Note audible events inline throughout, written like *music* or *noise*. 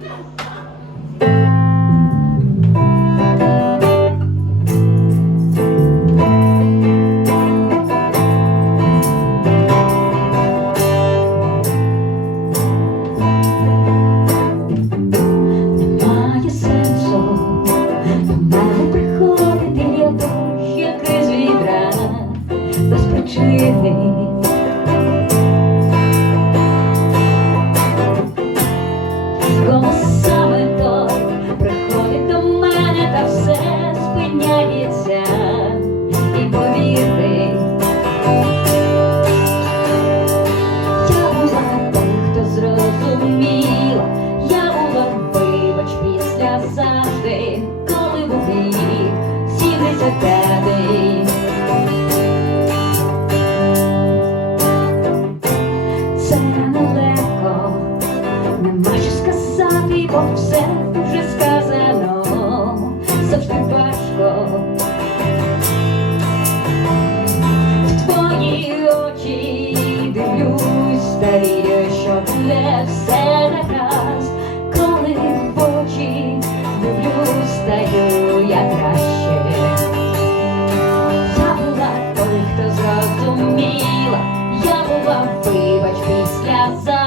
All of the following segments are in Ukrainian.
Yes. *laughs* люблю, стаю я краще. Я була хто зрозуміла, я була вибач після за.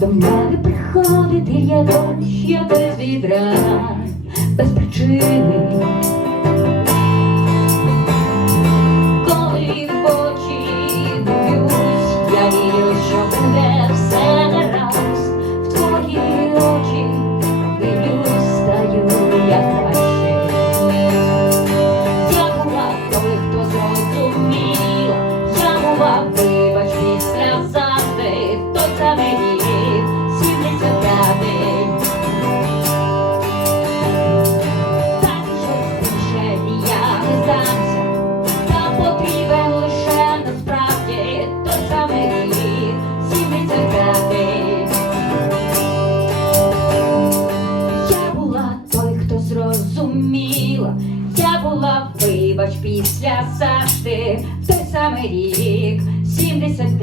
До мене приходити я дощ, я без відра, без причини. Listen.